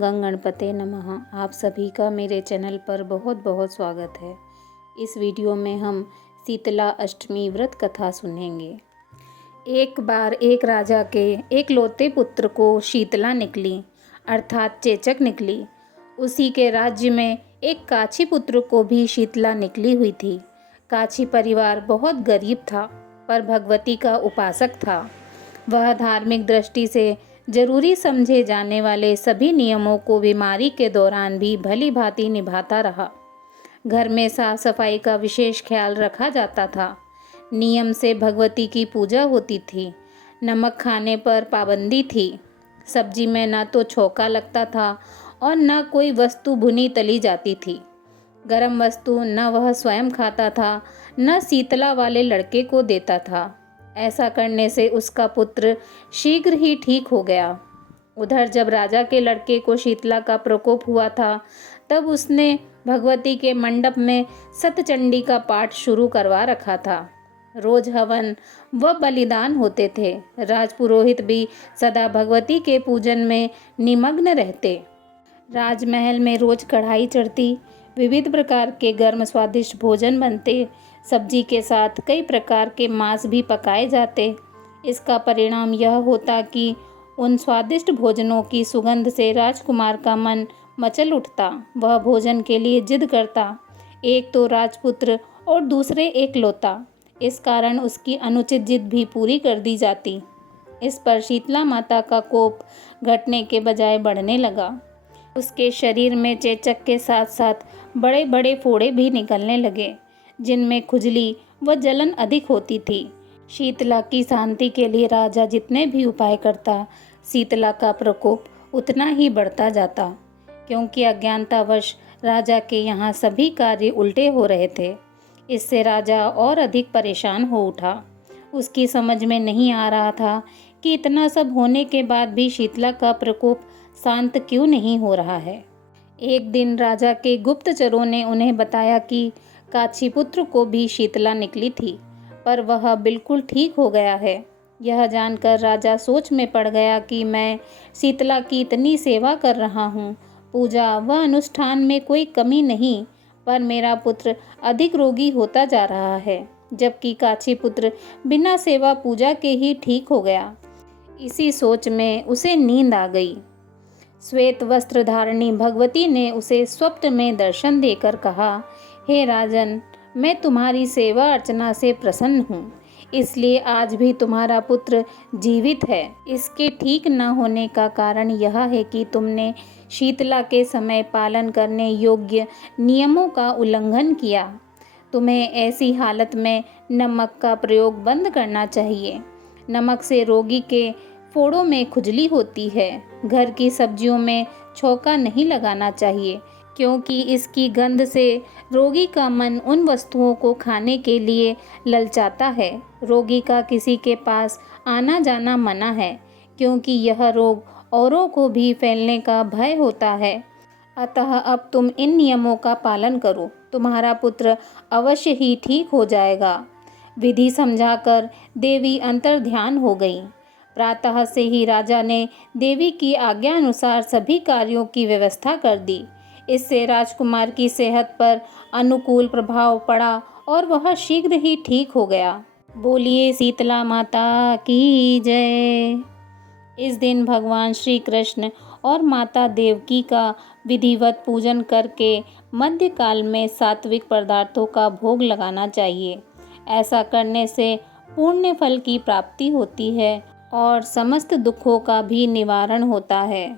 गंग गणपते नमः। आप सभी का मेरे चैनल पर बहुत बहुत स्वागत है। इस वीडियो में हम शीतला अष्टमी व्रत कथा सुनेंगे। एक बार एक राजा के एक लौते पुत्र को शीतला निकली अर्थात चेचक निकली। उसी के राज्य में एक काछी पुत्र को भी शीतला निकली हुई थी। काछी परिवार बहुत गरीब था पर भगवती का उपासक था। वह धार्मिक दृष्टि से जरूरी समझे जाने वाले सभी नियमों को बीमारी के दौरान भी भली भांति निभाता रहा। घर में साफ सफाई का विशेष ख्याल रखा जाता था। नियम से भगवती की पूजा होती थी। नमक खाने पर पाबंदी थी। सब्जी में न तो छौंका लगता था और न कोई वस्तु भुनी तली जाती थी। गरम वस्तु न वह स्वयं खाता था न शीतला वाले लड़के को देता था। ऐसा करने से उसका पुत्र शीघ्र ही ठीक हो गया। उधर जब राजा के लड़के को शीतला का प्रकोप हुआ था तब उसने भगवती के मंडप में सतचंडी का पाठ शुरू करवा रखा था। रोज हवन व बलिदान होते थे। राजपुरोहित भी सदा भगवती के पूजन में निमग्न रहते। राजमहल में रोज कढ़ाई चढ़ती, विविध प्रकार के गर्म स्वादिष्ट भोजन बनते। सब्जी के साथ कई प्रकार के मांस भी पकाए जाते। इसका परिणाम यह होता कि उन स्वादिष्ट भोजनों की सुगंध से राजकुमार का मन मचल उठता। वह भोजन के लिए जिद करता। एक तो राजपुत्र और दूसरे एक लौता, इस कारण उसकी अनुचित जिद भी पूरी कर दी जाती। इस पर शीतला माता का कोप घटने के बजाय बढ़ने लगा। उसके शरीर में चेचक के साथ साथ बड़े बड़े फोड़े भी निकलने लगे, जिनमें खुजली व जलन अधिक होती थी। शीतला की शांति के लिए राजा जितने भी उपाय करता, शीतला का प्रकोप उतना ही बढ़ता जाता, क्योंकि अज्ञानतावश राजा के यहाँ सभी कार्य उल्टे हो रहे थे। इससे राजा और अधिक परेशान हो उठा। उसकी समझ में नहीं आ रहा था कि इतना सब होने के बाद भी शीतला का प्रकोप शांत क्यों नहीं हो रहा है। एक दिन राजा के गुप्तचरों ने उन्हें बताया कि काछी पुत्र को भी शीतला निकली थी, पर वह बिल्कुल ठीक हो गया है। यह जानकर राजा सोच में पड़ गया कि मैं शीतला की इतनी सेवा कर रहा हूँ, पूजा व अनुष्ठान में कोई कमी नहीं, पर मेरा पुत्र अधिक रोगी होता जा रहा है, जबकि काछी पुत्र बिना सेवा पूजा के ही ठीक हो गया। इसी सोच में उसे नींद आ गई। श्वेत वस्त्र धारणी भगवती ने उसे स्वप्न में दर्शन देकर कहा, हे राजन, मैं तुम्हारी सेवा अर्चना से प्रसन्न हूँ, इसलिए आज भी तुम्हारा पुत्र जीवित है। इसके ठीक न होने का कारण यह है कि तुमने शीतला के समय पालन करने योग्य नियमों का उल्लंघन किया। तुम्हें ऐसी हालत में नमक का प्रयोग बंद करना चाहिए। नमक से रोगी के फोड़ों में खुजली होती है। घर की सब्जियों में छौंका नहीं लगाना चाहिए, क्योंकि इसकी गंध से रोगी का मन उन वस्तुओं को खाने के लिए ललचाता है। रोगी का किसी के पास आना जाना मना है, क्योंकि यह रोग औरों को भी फैलने का भय होता है। अतः अब तुम इन नियमों का पालन करो, तुम्हारा पुत्र अवश्य ही ठीक हो जाएगा। विधि समझाकर देवी अंतर्ध्यान हो गई। प्रातः से ही राजा ने देवी की आज्ञा अनुसार सभी कार्यों की व्यवस्था कर दी। इससे राजकुमार की सेहत पर अनुकूल प्रभाव पड़ा और वह शीघ्र ही ठीक हो गया। बोलिए शीतला माता की जय। इस दिन भगवान श्री कृष्ण और माता देवकी का विधिवत पूजन करके मध्यकाल में सात्विक पदार्थों का भोग लगाना चाहिए। ऐसा करने से पुण्य फल की प्राप्ति होती है और समस्त दुखों का भी निवारण होता है।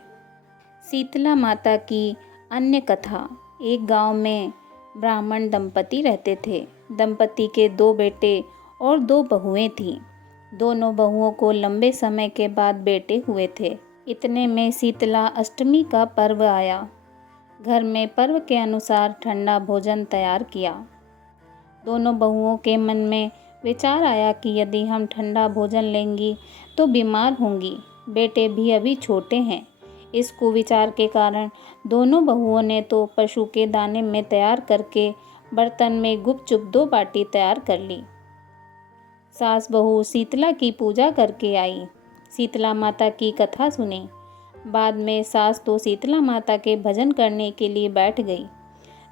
शीतला माता की अन्य कथा। एक गांव में ब्राह्मण दंपति रहते थे। दंपति के 2 बेटे और 2 बहुएं थीं। दोनों बहुओं को लंबे समय के बाद बेटे हुए थे। इतने में शीतला अष्टमी का पर्व आया। घर में पर्व के अनुसार ठंडा भोजन तैयार किया। दोनों बहुओं के मन में विचार आया कि यदि हम ठंडा भोजन लेंगी तो बीमार होंगी। बेटे भी अभी छोटे हैं। इस कुविचार के कारण दोनों बहुओं ने तो पशु के दाने में तैयार करके बर्तन में गुपचुप 2 बाटी तैयार कर ली। सास बहू शीतला की पूजा करके आई। शीतला माता की कथा सुनी। बाद में सास तो शीतला माता के भजन करने के लिए बैठ गई।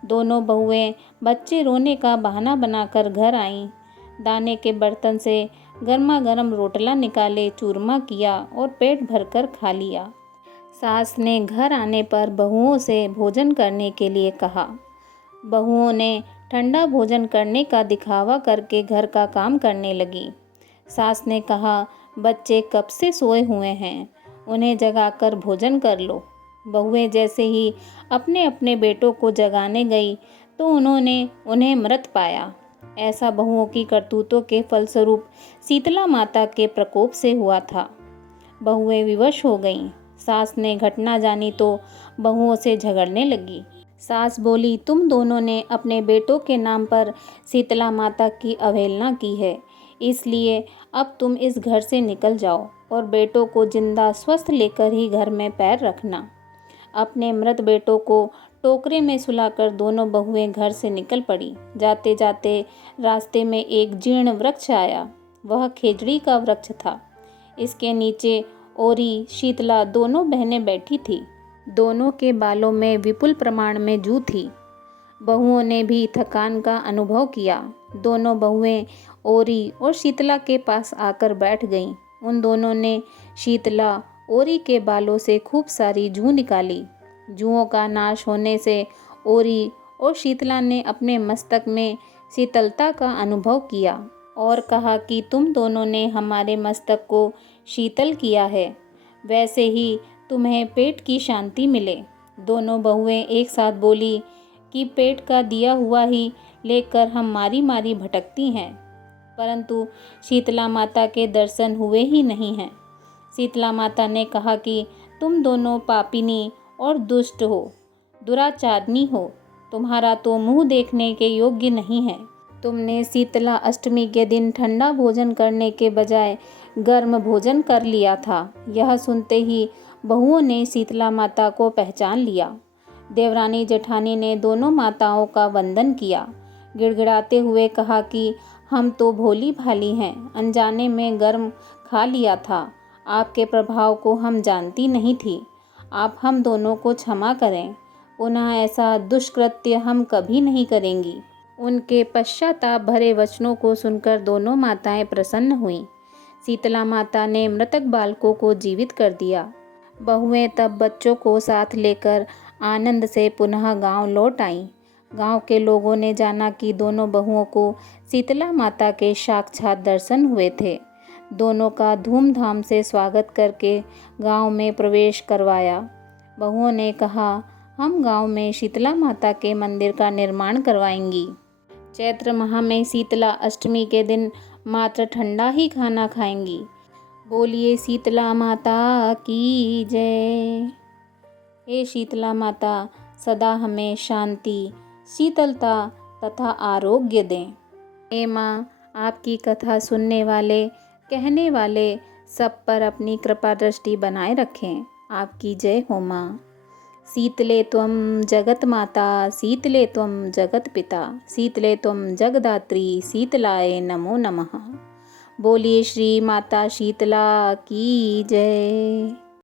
दोनों बहुएं बच्चे रोने का बहाना बनाकर घर आईं। दाने के बर्तन से गर्मा गर्म रोटला निकाले, चूरमा किया और पेट भरकर खा लिया। सास ने घर आने पर बहुओं से भोजन करने के लिए कहा। बहुओं ने ठंडा भोजन करने का दिखावा करके घर का काम करने लगी। सास ने कहा, बच्चे कब से सोए हुए हैं, उन्हें जगाकर भोजन कर लो। बहुएं जैसे ही अपने अपने बेटों को जगाने गई तो उन्होंने उन्हें मृत पाया। ऐसा बहुओं की करतूतों के फलस्वरूप शीतला माता के प्रकोप से हुआ था। बहुएं विवश हो गईं। सास ने घटना जानी तो बहुओं से झगड़ने लगी। सास बोली, तुम दोनों ने अपने बेटों के नाम पर शीतला माता की अवहेलना की है, इसलिए अब तुम इस घर से निकल जाओ और बेटों को जिंदा स्वस्थ लेकर ही घर में पैर रखना। अपने मृत बेटों को टोकरे में सुलाकर दोनों बहुएं घर से निकल पड़ी। जाते जाते रास्ते में एक जीर्ण वृक्ष आया। वह खेजड़ी का वृक्ष था। इसके नीचे ओरी, शीतला दोनों बहनें बैठी थी। दोनों के बालों में विपुल प्रमाण में जू थी। बहुओं ने भी थकान का अनुभव किया। दोनों बहुएं ओरी और शीतला के पास आकर बैठ गईं। उन दोनों ने शीतला ओरी के बालों से खूब सारी जू निकाली। जूओं का नाश होने से ओरी और शीतला ने अपने मस्तक में शीतलता का अनुभव किया और कहा कि तुम दोनों ने हमारे मस्तक को शीतल किया है, वैसे ही तुम्हें पेट की शांति मिले। दोनों बहुएं एक साथ बोली कि पेट का दिया हुआ ही लेकर हम मारी मारी भटकती हैं, परंतु शीतला माता के दर्शन हुए ही नहीं हैं। शीतला माता ने कहा कि तुम दोनों पापिनी और दुष्ट हो, दुराचारनी हो, तुम्हारा तो मुंह देखने के योग्य नहीं है। तुमने शीतला अष्टमी के दिन ठंडा भोजन करने के बजाय गर्म भोजन कर लिया था। यह सुनते ही बहुओं ने शीतला माता को पहचान लिया। देवरानी जेठानी ने दोनों माताओं का वंदन किया। गिड़गिड़ाते हुए कहा कि हम तो भोली भाली हैं, अनजाने में गर्म खा लिया था। आपके प्रभाव को हम जानती नहीं थी। आप हम दोनों को क्षमा करें। पुनः ऐसा दुष्कृत्य हम कभी नहीं करेंगी। उनके पश्चाताप भरे वचनों को सुनकर दोनों माताएं प्रसन्न हुईं। शीतला माता ने मृतक बालकों को जीवित कर दिया। बहुएं तब बच्चों को साथ लेकर आनंद से पुनः गांव लौट आईं। गांव के लोगों ने जाना कि दोनों बहुओं को शीतला माता के साक्षात दर्शन हुए थे। दोनों का धूमधाम से स्वागत करके गांव में प्रवेश करवाया। बहुओं ने कहा, हम गांव में शीतला माता के मंदिर का निर्माण करवाएंगी। चैत्र माह में शीतला अष्टमी के दिन मात्र ठंडा ही खाना खाएंगी। बोलिए शीतला माता की जय। हे शीतला माता, सदा हमें शांति, शीतलता तथा आरोग्य दें। हे माँ, आपकी कथा सुनने वाले, कहने वाले सब पर अपनी कृपा दृष्टि बनाए रखें। आपकी जय हो माँ। शीतले त्वं जगत माता, शीतले त्वं जगत पिता, शीतले त्वं जगदात्री, शीतलाय नमो नमः। बोलिए श्री माता शीतला की जय।